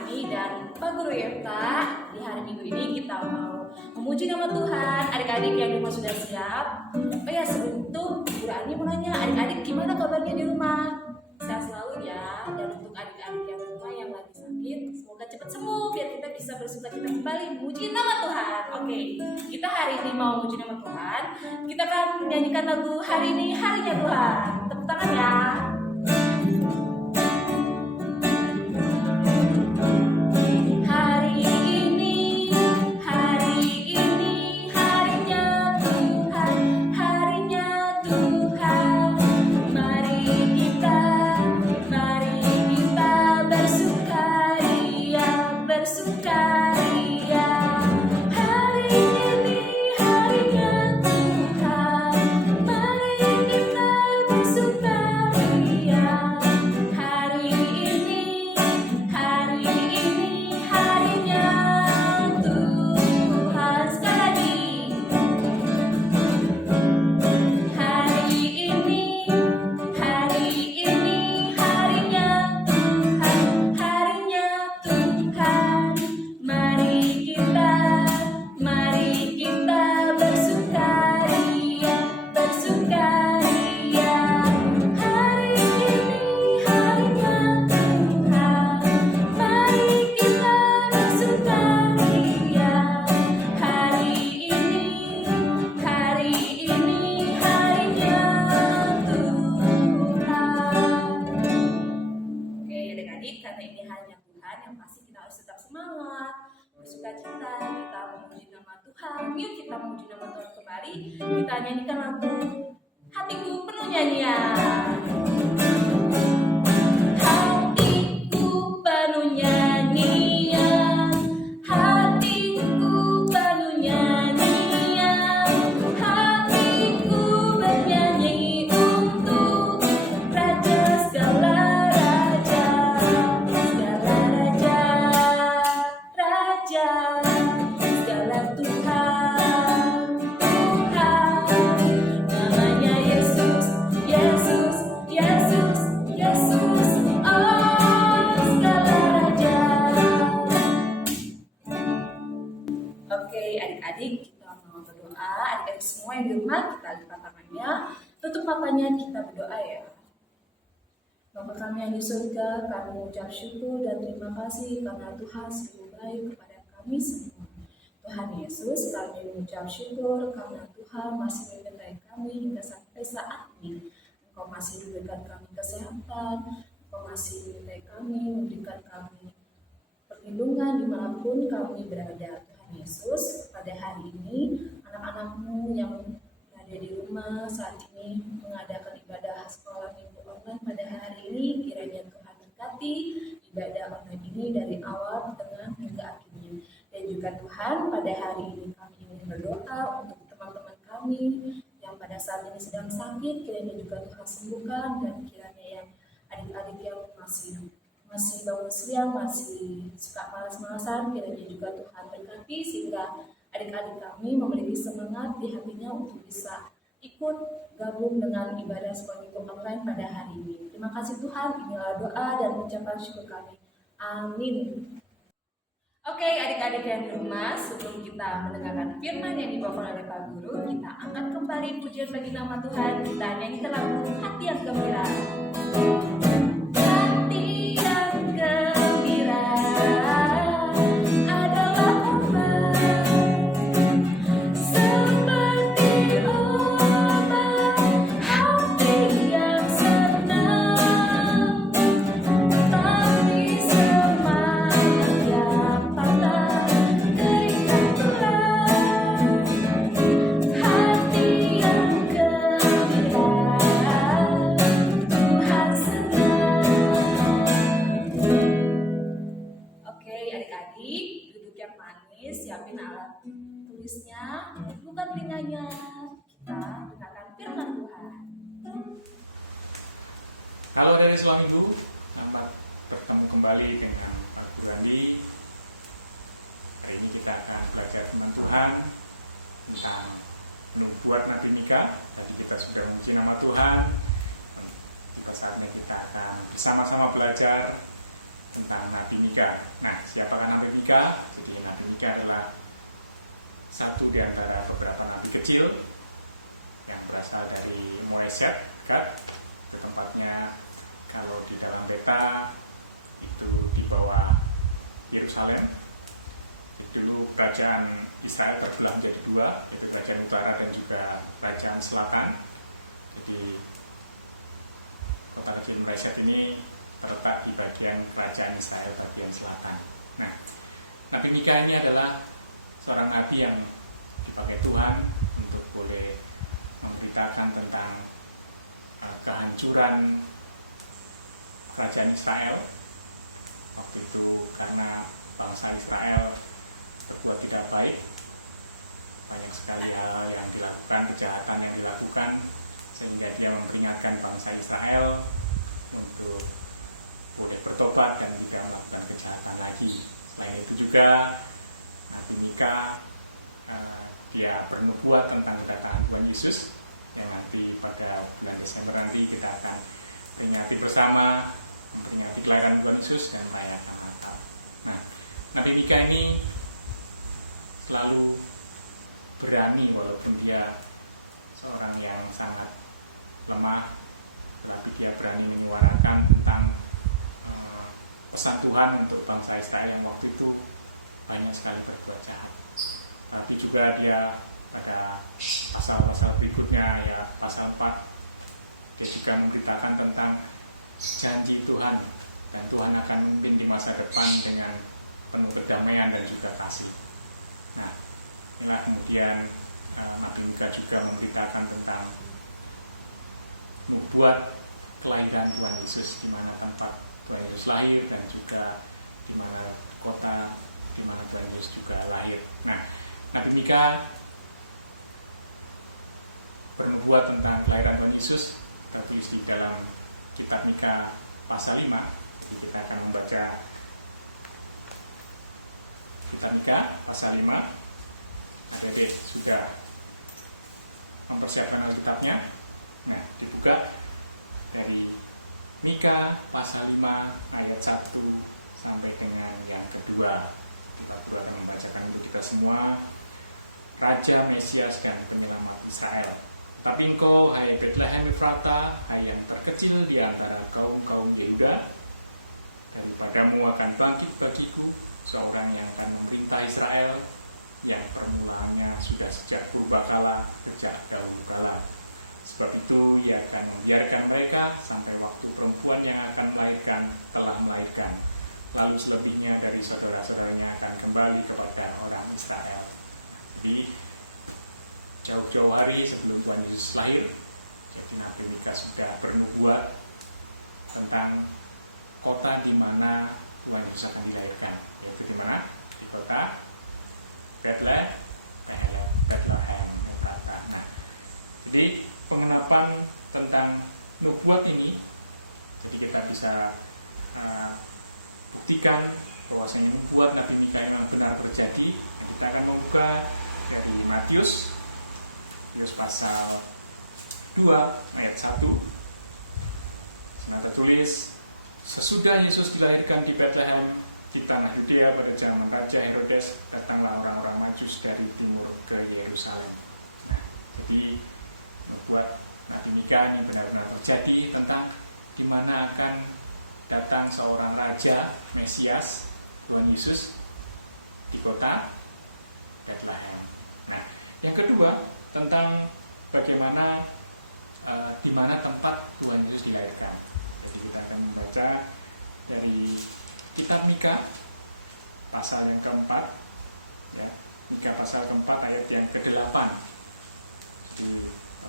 Ani dan Pak Guru Yefta. Di hari Minggu ini kita mau memuji nama Tuhan. Adik-adik yang di rumah sudah siap? Oh ya, sebelum itu Guru Ani mau nanya, adik-adik gimana kabarnya di rumah? Sehat selalu ya. Dan untuk adik-adik yang di rumah yang lagi sakit, semoga cepat sembuh biar kita bisa bersukacita kembali memuji nama Tuhan. Oke, kita hari ini mau memuji nama Tuhan. Kita akan menyanyikan lagu Hari Ini Harinya Tuhan. Tepuk tangan ya. Karena ini hanya Tuhan, yang pasti kita harus tetap semangat, bersukacita, kita memuji nama Tuhan. Yuk kita memuji nama Tuhan kembali. Kita nyanyikan lagu Hatiku Penuh Nyanyian. Hatiku penuh nyanyian, hatiku penuh nyanyian, hatiku bernyanyi untuk Raja segala adik-adik, kita mau berdoa. Adik-adik semua yang di rumah, kita lipat tangannya, tutup matanya, kita berdoa ya. Bapa kami yang di surga, kami mengucap syukur dan terima kasih karena Tuhan selalu baik kepada kami semua. Tuhan Yesus, kami mengucap syukur karena Tuhan masih menyertai kami hingga sampai saat ini. Engkau masih memberikan kami kesehatan, Engkau masih menyertai kami, memberikan kami perlindungan dimanapun kami berada. Yesus, pada hari ini anak-anakmu yang berada di rumah saat ini mengadakan ibadah sekolah minggu online pada hari ini, kiranya Tuhan berkati ibadah online ini dari awal, tengah hingga akhirnya. Dan juga Tuhan, pada hari ini kami ingin berdoa untuk teman-teman kami yang pada saat ini sedang sakit, kiranya juga Tuhan sembuhkan, dan kiranya yang adik-adik yang masih bangun siang, masih suka malas-malasan, kiranya juga Tuhan berkati sehingga adik-adik kami memiliki semangat di hatinya untuk bisa ikut gabung dengan ibadah sekolah minggu online pada hari ini. Terima kasih Tuhan, inilah doa dan ucapan syukur kami. Amin. Oke, adik-adik yang di rumah, sebelum kita mendengarkan firman yang dibawakan oleh Pak Guru, kita angkat kembali pujian bagi nama Tuhan. Kita nyanyikan lagu Hati yang Gembira. Siapin alat tulisnya, buka telinganya, kita dengarkan firman Tuhan. Halo dari Sekolah Minggu, selamat bertemu kembali dengan Pak Guru. Hari ini kita akan belajar firman Tuhan tentang nubuat Nabi Mika. Tadi kita sudah memuji nama Tuhan. Saatnya kita akan bersama-sama belajar tentang Nabi Mika. Nah, siapakah Nabi Mika? Jadi Nabi Mika adalah satu di antara beberapa nabi kecil yang berasal dari Moeset, Gad. Tempatnya kalau di dalam peta itu di bawah Yerusalem. Dulu kerajaan Israel terbelah menjadi dua, yaitu kerajaan utara dan juga kerajaan selatan. Jadi kota kecil Moeset ini terletak di bagian kerajaan Israel bagian selatan. Nah, Nabi Mika ini adalah seorang nabi yang dipakai Tuhan untuk boleh memberitakan tentang kehancuran kerajaan Israel. Waktu itu karena bangsa Israel berbuat tidak baik, banyak sekali hal yang dilakukan, kejahatan yang dilakukan, sehingga dia memperingatkan bangsa Israel untuk boleh bertobat dan tidak melakukan kejahatan lagi. Selain itu juga Nabi Mika dia bernubuat tentang kedatangan Tuhan Yesus yang nanti pada bulan Desember nanti kita akan peringati bersama, memperingati kelahiran Tuhan Yesus dan merayakan Natal. Nah, Nabi Mika ini selalu berani walaupun dia seorang yang sangat lemah, tapi dia berani menyuarakan tentang pesan Tuhan untuk bangsa Israel yang waktu itu banyak sekali berbuat jahat. Tapi juga dia pada pasal-pasal berikutnya, ya pasal 4, dia juga memberitakan tentang janji Tuhan, dan Tuhan akan memimpin di masa depan dengan penuh kedamaian dan juga kasih. Nah, inilah kemudian Nabi Mika juga memberitakan tentang membuat kelahiran Tuhan Yesus, di mana tempat Tuhan Yesus lahir dan juga di mana kota di mana Tuhan Yesus juga lahir. Nah, Nabi Mika bernubuat tentang kelahiran Tuhan Yesus tertulis di dalam kitab Mika pasal 5. Jadi kita akan membaca kitab Mika pasal 5. Adik-adik sudah mempersiapkan Alkitabnya. Nah, dibuka dari Mika pasal 5 ayat 1 sampai dengan yang kedua. Kita akan membacakan untuk kita semua. Raja Mesias dan penyelamat Israel. Tapi engkau, hai Bethlehem Efrata, hai yang terkecil di antara kaum-kaum Yehuda, daripadamu akan bangkit bagiku seorang yang akan memerintah Israel, yang permulaannya sudah sejak purbakala, sejak dahulu kala. Sebab itu ia akan membiarkan mereka sampai waktu perempuan yang akan melahirkan telah melahirkan. Lalu selebihnya dari saudara-saudaranya akan kembali kepada orang Israel. Di jauh-jauh hari sebelum Tuhan Yesus lahir, jadi Nabi Mika sudah bernubuat tentang kota di mana Tuhan Yesus akan dilahirkan, yaitu di mana? Di kota Bethlehem. Nah, jadi pengenapan tentang nubuat ini, jadi kita bisa buktikan bahwasanya nubuat Nabi Mika yang benar terjadi. Kita akan membuka dari Matius pasal 2 ayat 1. Sana tertulis, sesudah Yesus dilahirkan di Bethlehem di tanah Yudea pada zaman Raja Herodes, datanglah orang-orang Majus dari timur ke Yerusalem. Nah, jadi membuat Nabi Mika ini benar-benar terjadi tentang di mana akan datang seorang Raja Mesias Tuhan Yesus di kota Bethlehem. Nah, yang kedua tentang bagaimana di mana tempat Tuhan Yesus dilahirkan. Jadi kita akan membaca dari kitab Mika pasal yang keempat, ya, Mika pasal keempat ayat yang ke-8.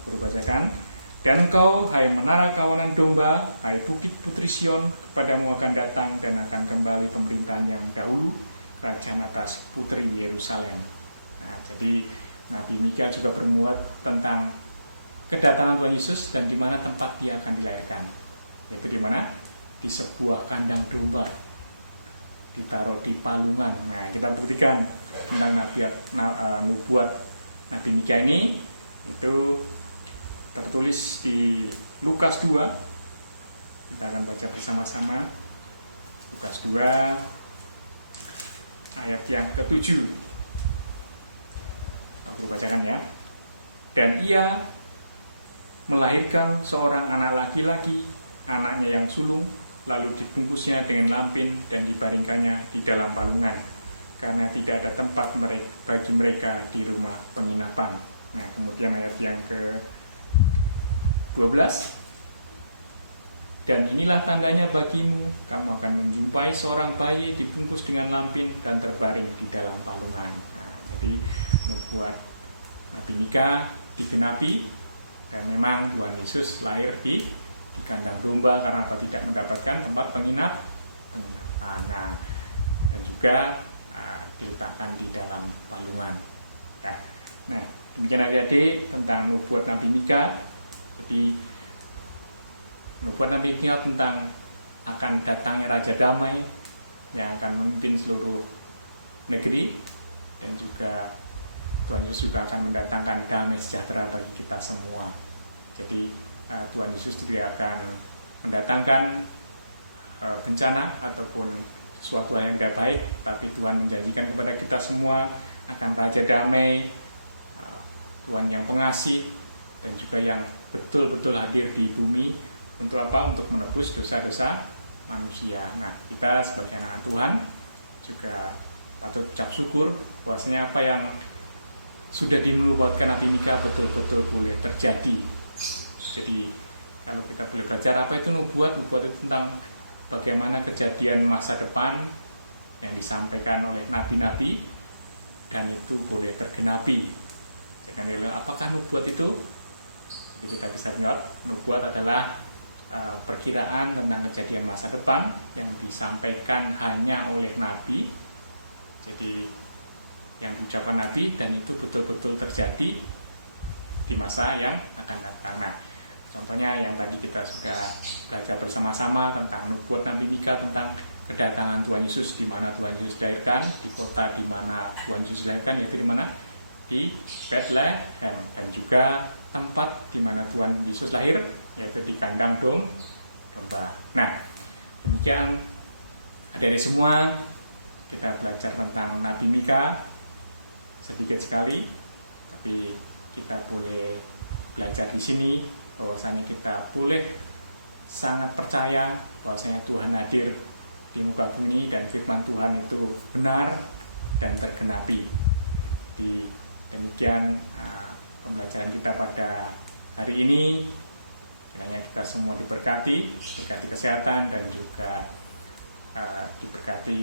Aku bacakan. Dan engkau, hai menara kawanan domba, hai bukit putri Sion, kepadamu akan datang dan akan kembali pemerintahan yang dahulu, kerajaan atas putri Yerusalem. Nah, jadi Nabi Mika juga bernubuat tentang kedatangan Tuhan Yesus dan di mana tempat dia akan dilahirkan. Yaitu di mana? Di sebuah kandang domba, ditaruh di palungan. Nah, kita buktikan tentang nubuat Nabi Mika ini itu tertulis di Lukas 2. Kita akan baca bersama-sama. Lukas 2 yang ke-7. Aku bacakan ya. Dan ia melahirkan seorang anak laki-laki, anaknya yang sulung, lalu dibungkusnya dengan lampin dan dibaringkannya di dalam palungan, karena tidak ada tempat bagi mereka di rumah penginapan. Nah, kemudian ayat yang ke-12. Dan inilah tandanya bagimu, kamu akan menjumpai seorang bayi dibungkus dengan lampin dan terbaring di dalam palungan. Nah, jadi membuat Nabi Mika digenapi, dan memang Tuhan Yesus lahir di kandang domba karena tidak mendapatkan tempat menginap. Nah, dan juga diletakkan di dalam palungan. Nah, demikian adik-adik tentang nubuat Nabi Mika. Jadi nubuat Nabi Mika tentang akan datangnya Raja Damai yang akan memimpin seluruh negeri, dan juga Tuhan Yesus juga akan mendatangkan damai sejahtera bagi kita semua. Jadi Tuhan Yesus juga akan mendatangkan bencana ataupun sesuatu yang tidak baik, tapi Tuhan menjanjikan kepada kita semua akan Raja Damai, Tuhan yang pengasih, dan juga yang betul-betul hadir di bumi. Untuk apa? Untuk menebus dosa-dosa manusia. Nah, kita sebagai anak Tuhan juga patut ucap syukur bahwasanya apa yang sudah dinubuatkan Nabi Mika betul-betul boleh terjadi. Jadi kalau kita boleh belajar apa itu nubuat itu tentang bagaimana kejadian masa depan yang disampaikan oleh nabi-nabi, dan itu boleh tergenapi. Jadi apakah nubuat itu? Kita bisa lihat nubuat adalah perkiraan tentang kejadian masa depan yang disampaikan hanya oleh nabi. Jadi yang diucapkan nabi dan itu betul-betul terjadi di masa yang akan datang. Nah, contohnya yang tadi kita sudah belajar bersama-sama tentang nubuat Nabi Mika tentang kedatangan Tuhan Yesus, di mana Tuhan Yesus dilahirkan, di kota di mana Tuhan Yesus dilahirkan, yaitu di mana? Di Bethlehem, dan juga tempat di mana Tuhan Yesus lahir, yaitu di kandang domba. Nah, demikian adik-adik semua, kita belajar tentang Nabi Mika sedikit sekali, tapi kita boleh belajar di sini bahwasanya kita boleh sangat percaya bahwasanya Tuhan hadir di muka bumi dan firman Tuhan itu benar dan tergenapi. Demikian pembelajaran kita pada hari ini. Kiranya kita semua diberkati kesehatan dan juga diberkati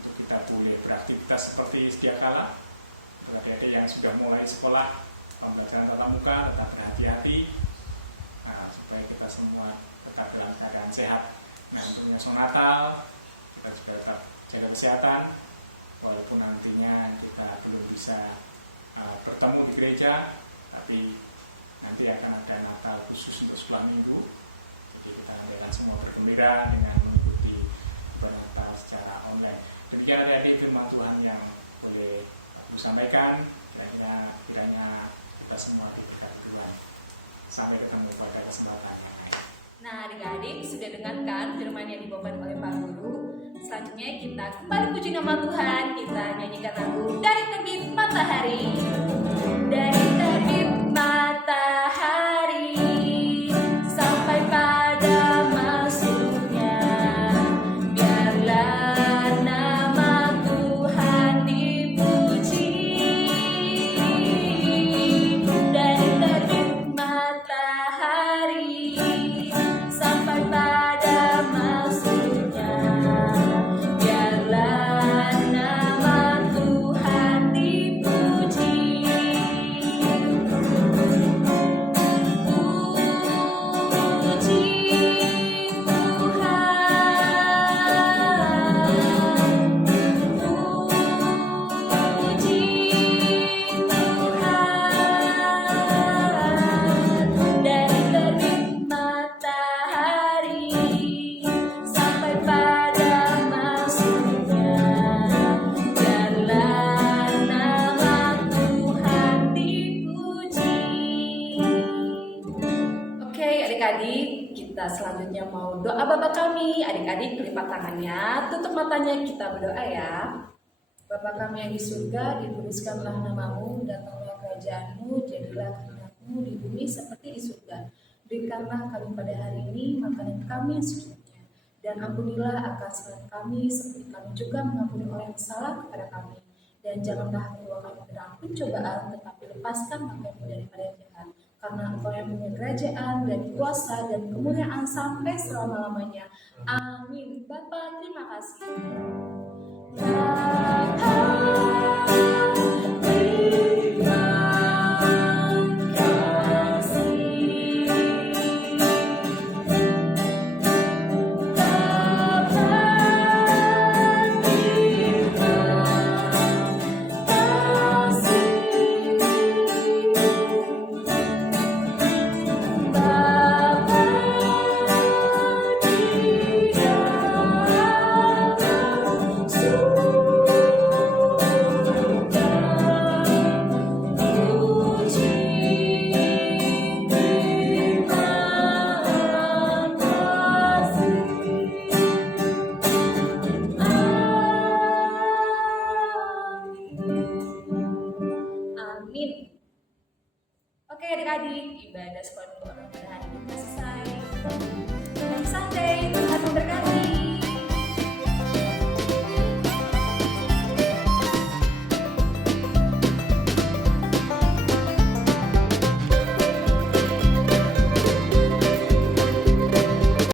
untuk kita boleh beraktivitas seperti sedia kala. Untuk adik-adik yang sudah mulai sekolah pembelajaran tatap muka, tetap berhati-hati supaya kita semua tetap dalam keadaan sehat. Nah, untuk menyusul Natal kita juga tetap jaga kesehatan, walaupun nantinya kita belum bisa bertemu di gereja, tapi nanti akan ada Natal khusus untuk sekolah minggu. Jadi kita akan semua bergembira dengan mengikuti Natal secara online. Demikian adik firman Tuhan yang boleh aku sampaikan. Kiranya kita semua diberkati Tuhan. Sampai ketemu pada kesempatan yang lain. Nah, adik-adik sudah dengarkan firman yang dibawakan oleh Pak Guru. Selanjutnya kita kembali puji nama Tuhan. Kita nyanyikan lagu Dari Terbit Matahari. Dari terbit matahari sampai pada masuknya, biarlah nama Tuhan dipuji. Dari terbit matahari sampai pada masuknya, biarlah nama Tuhan dipuji. selanjutnya mau doa Bapa kami. Adik-adik lipat tangannya, tutup matanya, kita berdoa ya. Bapa kami yang di surga, dikuduskanlah namamu, datanglah kerajaanmu, jadilah kehendakmu di bumi seperti di surga. Berikanlah kami pada hari ini makanan kami yang secukupnya, dan ampunilah akan kesalahan kami seperti kami juga mengampuni orang yang salah kepada kami. Dan janganlah membawa kami ke dalam pencobaan, tetapi lepaskan kami daripada yang jahat. Karena Engkau yang punya kerajaan dan kuasa dan kemuliaan sampai selama-lamanya. Amin. Bapa, terima kasih.